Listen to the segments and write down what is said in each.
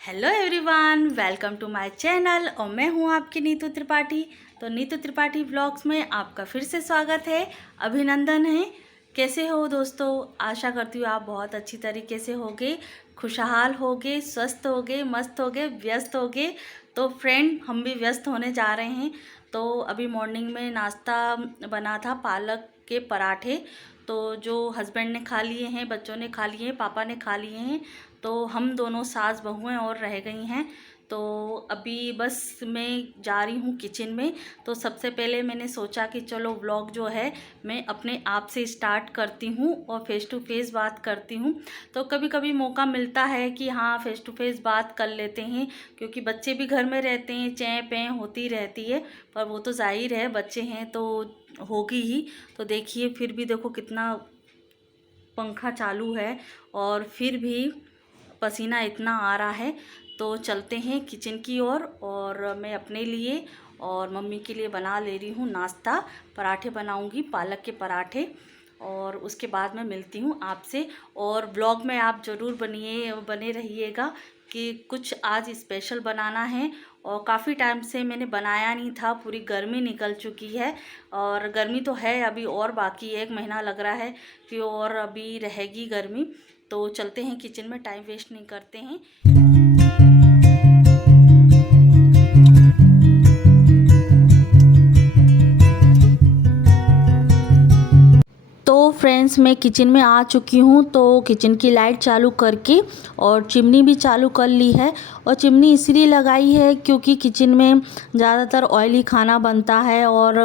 Hello everyone, welcome to my channel और मैं हूं आपकी नीतू त्रिपाठी। तो नीतू त्रिपाठी ब्लॉग्स में आपका फिर से स्वागत है, अभिनंदन है। कैसे हो दोस्तों? आशा करती हूँ आप बहुत अच्छी तरीके से होगे, खुशहाल होगे, स्वस्थ होगे, मस्त होगे, व्यस्त होगे। तो फ्रेंड, हम भी व्यस्त होने जा रहे हैं। तो अभी मॉर्निंग में नाश्ता बना था पालक के पराठे। तो जो हस्बैंड ने खा लिए हैं, बच्चों ने खा लिए हैं, पापा ने खा लिए हैं, तो हम दोनों सास बहुएं और रह गई हैं। तो अभी बस मैं जा रही हूँ किचन में। तो सबसे पहले मैंने सोचा कि चलो व्लॉग जो है मैं अपने आप से स्टार्ट करती हूँ और फेस टू फेस बात करती हूँ। तो कभी कभी मौका मिलता है कि हाँ, फेस टू फेस बात कर लेते हैं, क्योंकि बच्चे भी घर में रहते हैं, चैं पें होती रहती है। पर वो तो जाहिर है, बच्चे हैं तो होगी ही। तो देखिए, फिर भी देखो कितना पंखा चालू है और फिर भी पसीना इतना आ रहा है। तो चलते हैं किचन की ओर और मैं अपने लिए और मम्मी के लिए बना ले रही हूँ नाश्ता। पराठे बनाऊँगी, पालक के पराठे, और उसके बाद मैं मिलती हूँ आपसे। और ब्लॉग में आप ज़रूर बने रहिएगा कि कुछ आज स्पेशल बनाना है। और काफ़ी टाइम से मैंने बनाया नहीं था, पूरी गर्मी निकल चुकी है और गर्मी तो है अभी और बाकी 1 महीना लग रहा है कि और अभी रहेगी गर्मी। तो चलते हैं किचन में, टाइम वेस्ट नहीं करते हैं। तो फ्रेंड्स, मैं किचन में आ चुकी हूँ। तो किचन की लाइट चालू करके और चिमनी भी चालू कर ली है। और चिमनी इसलिए लगाई है क्योंकि किचन में ज़्यादातर ऑयली खाना बनता है और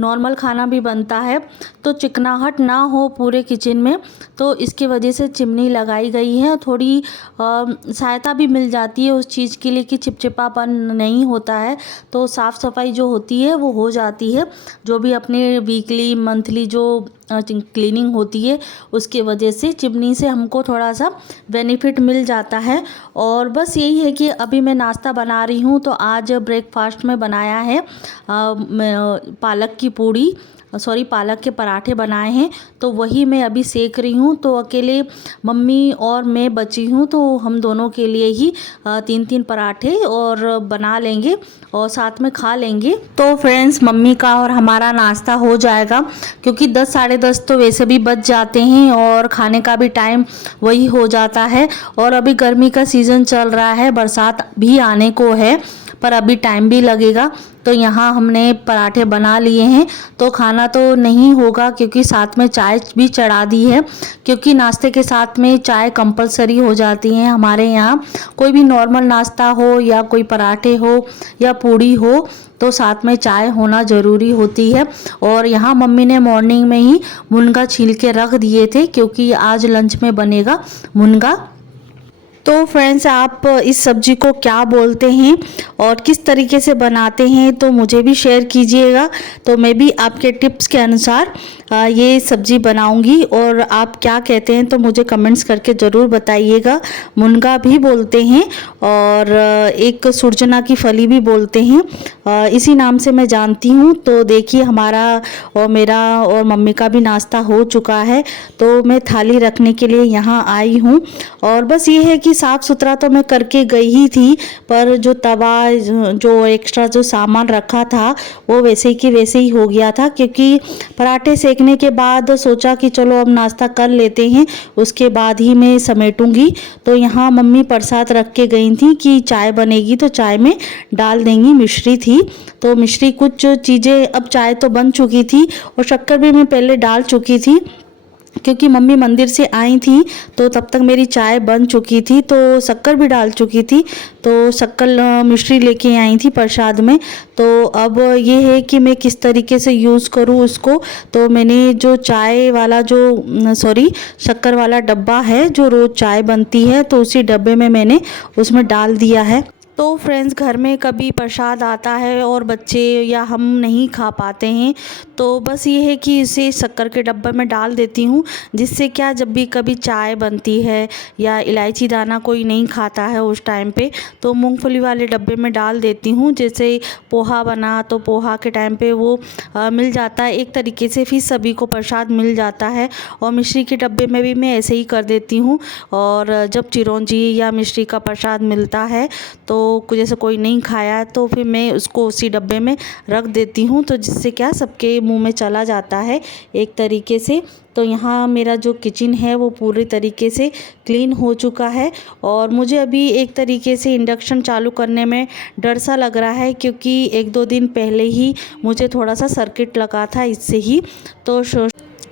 नॉर्मल खाना भी बनता है, तो चिकनाहट ना हो पूरे किचन में, तो इसकी वजह से चिमनी लगाई गई है। थोड़ी सहायता भी मिल जाती है उस चीज़ के लिए कि चिपचिपापन नहीं होता है, तो साफ़ सफाई जो होती है वो हो जाती है। जो भी अपने वीकली मंथली जो क्लीनिंग होती है, उसके वजह से चिमनी से हमको थोड़ा सा बेनिफिट मिल जाता है। और बस यही है कि अभी मैं नाश्ता बना रही हूँ। तो आज ब्रेकफास्ट में बनाया है पालक के पराठे बनाए हैं, तो वही मैं अभी सेक रही हूँ। तो अकेले मम्मी और मैं बची हूँ, तो हम दोनों के लिए ही 3-3 पराठे और बना लेंगे और साथ में खा लेंगे। तो फ्रेंड्स, मम्मी का और हमारा नाश्ता हो जाएगा, क्योंकि 10 साढ़े 10 तो वैसे भी बच जाते हैं और खाने का भी टाइम वही हो जाता है। और अभी गर्मी का सीज़न चल रहा है, बरसात भी आने को है, पर अभी टाइम भी लगेगा। तो यहाँ हमने पराठे बना लिए हैं। तो खाना तो नहीं होगा क्योंकि साथ में चाय भी चढ़ा दी है, क्योंकि नाश्ते के साथ में चाय कंपलसरी हो जाती है हमारे यहाँ। कोई भी नॉर्मल नाश्ता हो या कोई पराठे हो या पूड़ी हो, तो साथ में चाय होना ज़रूरी होती है। और यहाँ मम्मी ने मॉर्निंग में ही मुनगा छील के रख दिए थे, क्योंकि आज लंच में बनेगा मुनगा। तो फ्रेंड्स, आप इस सब्ज़ी को क्या बोलते हैं और किस तरीके से बनाते हैं, तो मुझे भी शेयर कीजिएगा। तो मैं भी आपके टिप्स के अनुसार ये सब्ज़ी बनाऊंगी, और आप क्या कहते हैं तो मुझे कमेंट्स करके ज़रूर बताइएगा। मुनगा भी बोलते हैं और एक सुरजना की फली भी बोलते हैं, इसी नाम से मैं जानती हूँ। तो देखिए, हमारा और मेरा और मम्मी का भी नाश्ता हो चुका है। तो मैं थाली रखने के लिए यहाँ आई हूँ। और बस ये है कि साफ़ सुथरा तो मैं करके गई ही थी, पर जो तवा, जो एक्स्ट्रा जो सामान रखा था, वो वैसे की वैसे ही हो गया था। क्योंकि पराठे सेकने के बाद सोचा कि चलो अब नाश्ता कर लेते हैं, उसके बाद ही मैं समेटूंगी। तो यहाँ मम्मी प्रसाद रख के गई थी कि चाय बनेगी तो चाय में डाल देंगी। मिश्री थी, तो मिश्री कुछ चीज़ें, अब चाय तो बन चुकी थी और शक्कर भी मैं पहले डाल चुकी थी, क्योंकि मम्मी मंदिर से आई थी तो तब तक मेरी चाय बन चुकी थी, तो शक्कर भी डाल चुकी थी। तो शक्कर मिश्री लेके आई थी प्रसाद में। तो अब ये है कि मैं किस तरीके से यूज़ करूँ उसको। तो मैंने जो चाय वाला शक्कर वाला डब्बा है, जो रोज़ चाय बनती है, तो उसी डब्बे में मैंने उसमें डाल दिया है। तो फ्रेंड्स, घर में कभी प्रसाद आता है और बच्चे या हम नहीं खा पाते हैं, तो तो बस ये है कि इसे शक्कर के डब्बे में डाल देती हूँ, जिससे क्या जब भी कभी चाय बनती है या इलायची दाना कोई नहीं खाता है उस टाइम पे, तो मूंगफली वाले डब्बे में डाल देती हूँ। जैसे पोहा बना तो पोहा के टाइम पे वो मिल जाता है एक तरीके से, फिर सभी को प्रसाद मिल जाता है। और मिश्री के डब्बे में भी मैं ऐसे ही कर देती हूँ। और जब चिरौंजी या मिश्री का प्रसाद मिलता है तो जैसे कोई नहीं खाया है तो फिर मैं उसको उसी डब्बे में रख देती हूँ, तो जिससे क्या सबके मुंह में चला जाता है एक तरीके से। तो यहाँ मेरा जो किचन है वो पूरे तरीके से क्लीन हो चुका है। और मुझे अभी एक तरीके से इंडक्शन चालू करने में डर सा लग रहा है, क्योंकि 1-2 दिन पहले ही मुझे थोड़ा सा सर्किट लगा था इससे ही।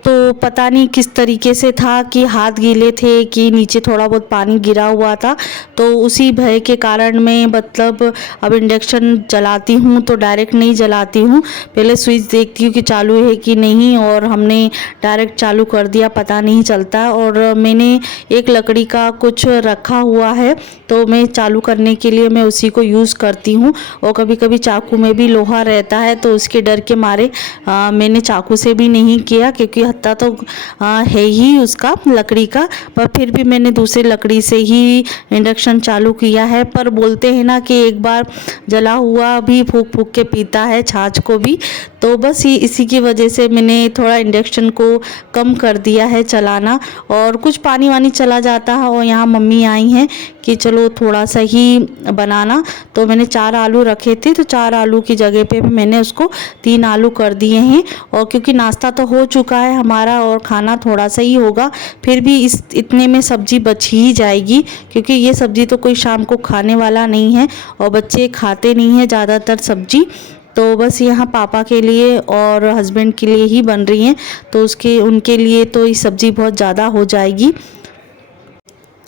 तो पता नहीं किस तरीके से था कि हाथ गीले थे कि नीचे थोड़ा बहुत पानी गिरा हुआ था, तो उसी भय के कारण मैं मतलब अब इंडक्शन जलाती हूँ तो डायरेक्ट नहीं जलाती हूँ, पहले स्विच देखती हूँ कि चालू है कि नहीं, और हमने डायरेक्ट चालू कर दिया पता नहीं चलता। और मैंने एक लकड़ी का कुछ रखा हुआ है, तो मैं चालू करने के लिए मैं उसी को यूज़ करती हूँ। और कभी कभी चाकू में भी लोहा रहता है, तो उसके डर के मारे मैंने चाकू से भी नहीं किया, क्योंकि हत्ता तो है ही उसका लकड़ी का, पर फिर भी मैंने दूसरी लकड़ी से ही इंडक्शन चालू किया है। पर बोलते हैं ना कि एक बार जला हुआ भी फूंक फूंक के पीता है छाछ को भी, तो बस ये इसी की वजह से मैंने थोड़ा इंडक्शन को कम कर दिया है चलाना। और कुछ पानी वानी चला जाता है। और यहाँ मम्मी आई हैं कि चलो थोड़ा सा ही बनाना, तो मैंने 4 आलू रखे थे, तो 4 आलू की जगह पे भी मैंने उसको 3 आलू कर दिए हैं। और क्योंकि नाश्ता तो हो चुका है हमारा और खाना थोड़ा सा ही होगा, फिर भी इतने में सब्जी बच ही जाएगी, क्योंकि ये सब्जी तो कोई शाम को खाने वाला नहीं है और बच्चे खाते नहीं हैं ज़्यादातर सब्जी। तो बस यहाँ पापा के लिए और हस्बैंड के लिए ही बन रही हैं, तो उनके लिए तो ये सब्ज़ी बहुत ज़्यादा हो जाएगी।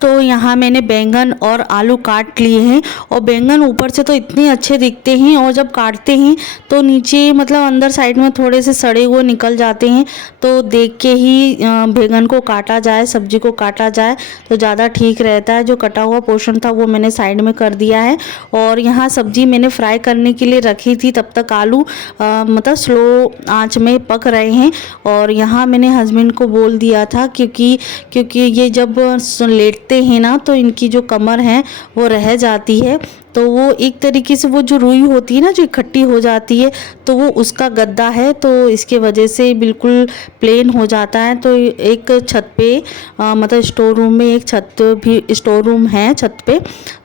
तो यहाँ मैंने बैंगन और आलू काट लिए हैं। और बैंगन ऊपर से तो इतने अच्छे दिखते हैं, और जब काटते हैं तो नीचे मतलब अंदर साइड में थोड़े से सड़े हुए निकल जाते हैं। तो देख के ही बैंगन को काटा जाए, सब्जी को काटा जाए तो ज़्यादा ठीक रहता है। जो कटा हुआ पोर्शन था वो मैंने साइड में कर दिया है। और यहाँ सब्जी मैंने फ्राई करने के लिए रखी थी, तब तक आलू मतलब स्लो आँच में पक रहे हैं। और यहाँ मैंने हस्बैंड को बोल दिया था, क्योंकि ये जब लेटते हैं ना तो इनकी जो कमर है वो रह जाती है, तो वो एक तरीके से वो जो रुई होती है ना जो इकट्ठी हो जाती है, तो वो उसका गद्दा है, तो इसके वजह से बिल्कुल प्लेन हो जाता है। तो एक छत पे मतलब स्टोर रूम में एक स्टोर रूम है छत पे,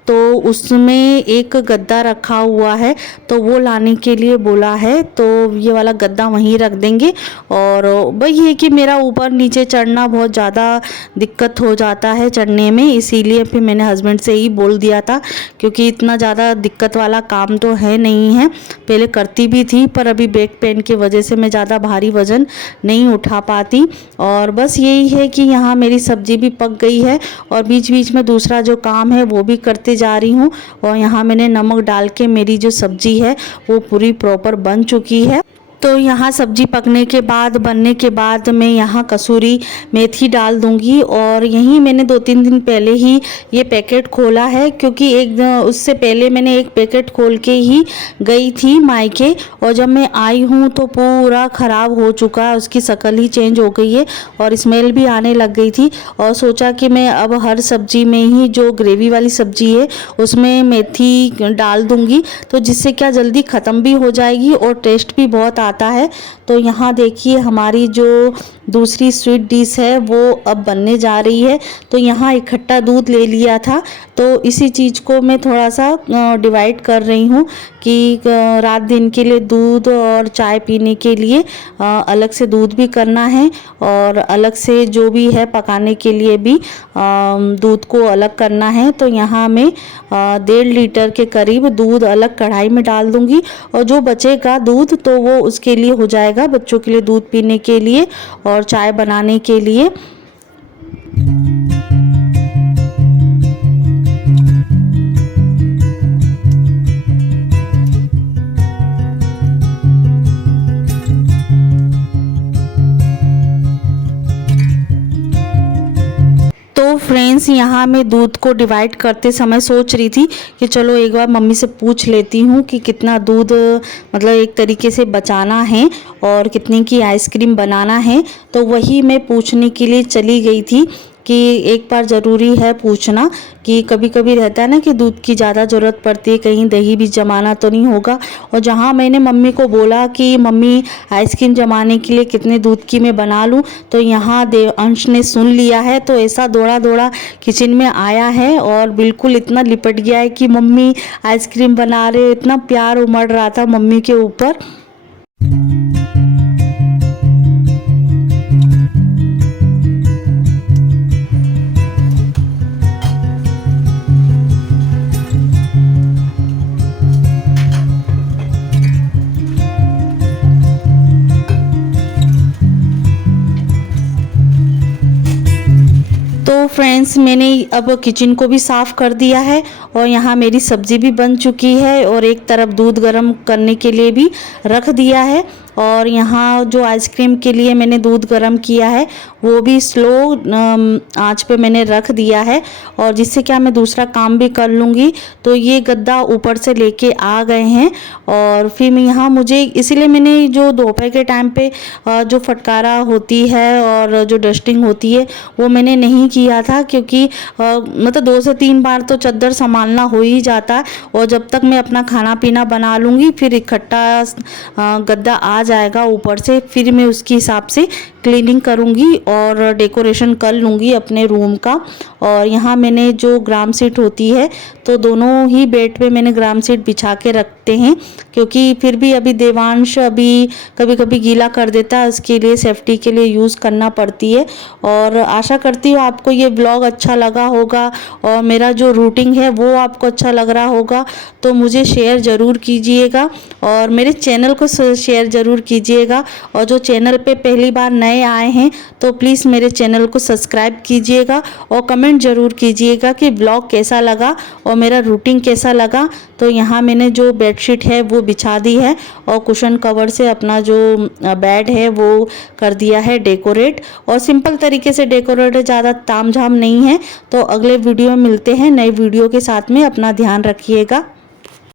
तो उसमें एक गद्दा रखा हुआ है, तो वो लाने के लिए बोला है, तो ये वाला गद्दा वहीं रख देंगे। और वही है कि मेरा ऊपर नीचे चढ़ना बहुत ज़्यादा दिक्कत हो जाता है चढ़ने में, इसीलिए फिर मैंने हस्बैंड से ही बोल दिया था, क्योंकि इतना ज़्यादा दिक्कत वाला काम तो है नहीं है, पहले करती भी थी, पर अभी बैक पेन की वजह से मैं ज़्यादा भारी वज़न नहीं उठा पाती। और बस यही है कि यहाँ मेरी सब्ज़ी भी पक गई है, और बीच बीच में दूसरा जो काम है वो भी करते जा रही हूँ। और यहाँ मैंने नमक डाल के मेरी जो सब्ज़ी है वो पूरी प्रॉपर बन चुकी है। तो यहाँ सब्जी पकने के बाद बनने के बाद मैं यहाँ कसूरी मेथी डाल दूँगी। और यहीं मैंने 2-3 दिन पहले ही ये पैकेट खोला है, क्योंकि उससे पहले मैंने एक पैकेट खोल के ही गई थी मायके, और जब मैं आई हूँ तो पूरा ख़राब हो चुका है, उसकी शक्ल ही चेंज हो गई है और स्मेल भी आने लग गई थी। और सोचा कि मैं अब हर सब्जी में ही जो ग्रेवी वाली सब्जी है उसमें मेथी डाल दूँगी, तो जिससे क्या जल्दी ख़त्म भी हो जाएगी और टेस्ट भी बहुत आता है। तो यहाँ देखिए हमारी जो दूसरी स्वीट डिश है वो अब बनने जा रही है। तो यहाँ इकट्ठा दूध ले लिया था, तो इसी चीज़ को मैं थोड़ा सा डिवाइड कर रही हूँ कि रात दिन के लिए दूध और चाय पीने के लिए अलग से दूध भी करना है, और अलग से जो भी है पकाने के लिए भी दूध को अलग करना है। तो यहाँ मैं 1.5 लीटर के करीब दूध अलग कढ़ाई में डाल दूँगी, और जो बचेगा दूध तो वो उसके लिए हो जाएगा बच्चों के लिए दूध पीने के लिए और चाय बनाने के लिए। फ्रेंड्स फ्रेंड्स यहाँ मैं दूध को डिवाइड करते समय सोच रही थी कि चलो एक बार मम्मी से पूछ लेती हूँ कि कितना दूध मतलब एक तरीके से बचाना है और कितने की आइसक्रीम बनाना है। तो वही मैं पूछने के लिए चली गई थी कि एक बार ज़रूरी है पूछना कि कभी कभी रहता है ना कि दूध की ज़्यादा ज़रूरत पड़ती है, कहीं दही भी जमाना तो नहीं होगा। और जहाँ मैंने मम्मी को बोला कि मम्मी आइसक्रीम जमाने के लिए कितने दूध की मैं बना लूँ, तो यहाँ देवांश ने सुन लिया है। तो ऐसा दौड़ा दौड़ा किचन में आया है और बिल्कुल इतना लिपट गया है कि मम्मी आइसक्रीम बना रहे। इतना प्यार उमड़ रहा था मम्मी के ऊपर। तो फ्रेंड्स मैंने अब किचन को भी साफ़ कर दिया है और यहाँ मेरी सब्ज़ी भी बन चुकी है और एक तरफ दूध गर्म करने के लिए भी रख दिया है। और यहाँ जो आइसक्रीम के लिए मैंने दूध गर्म किया है वो भी स्लो आंच पे मैंने रख दिया है, और जिससे क्या मैं दूसरा काम भी कर लूँगी। तो ये गद्दा ऊपर से लेके आ गए हैं और फिर मैं यहाँ मुझे इसीलिए मैंने जो दोपहर के टाइम पे जो फटकारा होती है और जो डस्टिंग होती है वो मैंने नहीं किया था, क्योंकि मतलब 2 से 3 बार तो चद्दर संभालना हो ही जाता है। और जब तक मैं अपना खाना पीना बना लूँगी फिर इकट्ठा गद्दा आ जाएगा ऊपर से, फिर मैं उसके हिसाब से क्लीनिंग करूँगी और डेकोरेशन कर लूँगी अपने रूम का। और यहाँ मैंने जो ग्राम सीट होती है तो दोनों ही बेड पे मैंने ग्राम सीट बिछा के रखते हैं, क्योंकि फिर भी अभी देवांश अभी कभी कभी गीला कर देता है, उसके लिए सेफ्टी के लिए यूज़ करना पड़ती है। और आशा करती हूँ आपको ये ब्लॉग अच्छा लगा होगा और मेरा जो रूटीन है वो आपको अच्छा लग रहा होगा। तो मुझे शेयर ज़रूर कीजिएगा और मेरे चैनल को शेयर ज़रूर कीजिएगा। और जो चैनल पे पहली बार नए आए हैं तो प्लीज़ मेरे चैनल को सब्सक्राइब कीजिएगा और कमेंट ज़रूर कीजिएगा कि ब्लॉग कैसा लगा और मेरा रूटीन कैसा लगा। तो यहाँ मैंने जो बेडशीट है वो बिछा दी है और कुशन कवर से अपना जो बेड है वो कर दिया है डेकोरेट, और सिंपल तरीके से डेकोरेट है, ज़्यादा तामझाम नहीं है। तो अगले वीडियो में मिलते हैं नए वीडियो के साथ में। अपना ध्यान रखिएगा।